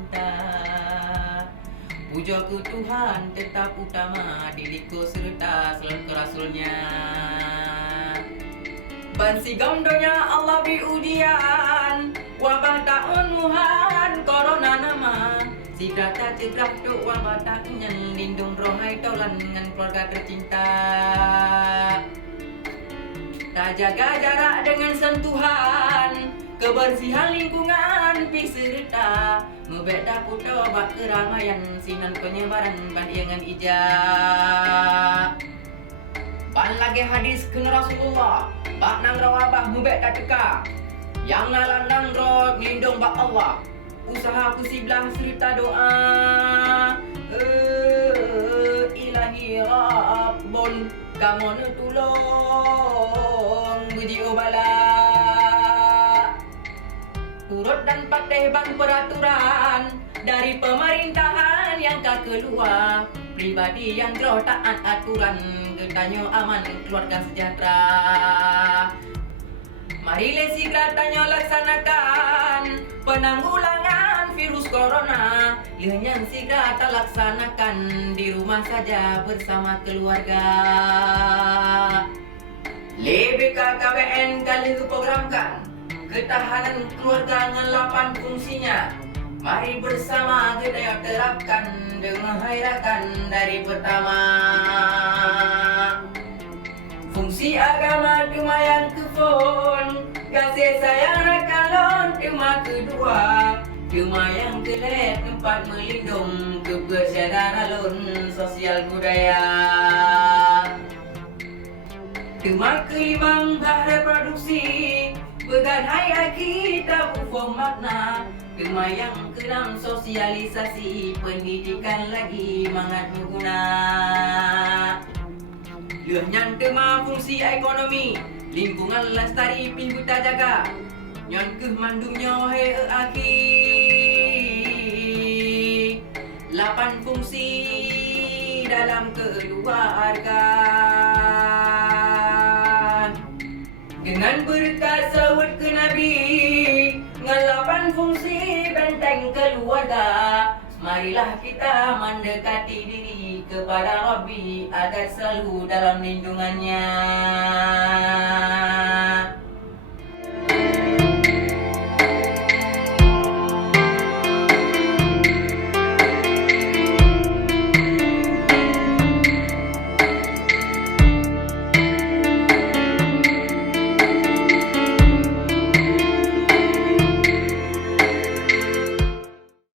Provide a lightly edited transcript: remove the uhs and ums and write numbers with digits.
tercinta. Puja ke Tuhan tetap utama, diriku serta selalu ke Rasulnya. Bansi gamdonya Allah bi ujian, wabah tak unuhan corona nama. Jika tak cegah tu wabah tak nyen, lindung rohai taulan dengan keluarga tercinta. Tak jaga jarak dengan sentuhan, kebersihan lingkungan pi serta membeda puto bak keramaian sinan penyebaran bandiangan ijak. Ban lagi hadis kena Rasulullah, bak nang rawabah membeda teka, yang nalan nang ro ngelindung bak Allah. Usaha ku siblah serta doa, ilahi rabbun kamu tulung buji obala. Turut dan patuh ban peraturan dari pemerintahan yang tak keluar, pribadi yang jauh taat aturan, getanyo aman keluarga sejahtera. Mari segera tanyo laksanakan penanggulangan virus corona, lenyan segera terlaksanakan di rumah saja bersama keluarga. Lebih KKBN kali programkan ketahanan keluarga dengan 8 fungsinya. Mari bersama kita terapkan dengan hairakan dari pertama. Fungsi agama cuma yang kefon, kasih sayang rakalon cuma kedua, cuma yang kelet tempat melindung kebersadaran alun sosial budaya. Cuma kelimang bahaya produksi, began hai kita ufong makna. Cuma yang keenam sosialisasi, pendidikan lagi mangat mengguna. Nyan tema fungsi ekonomi, lingkungan lestari pi buta jaga. Nyan ke mandungnya hai aki. 8 fungsi dalam keluarga. Dengan berkat sawut ke Nabi, dengan 8 fungsi benteng keluarga. Marilah kita mendekati diri kepada Rabbi agar selalu dalam lindungannya.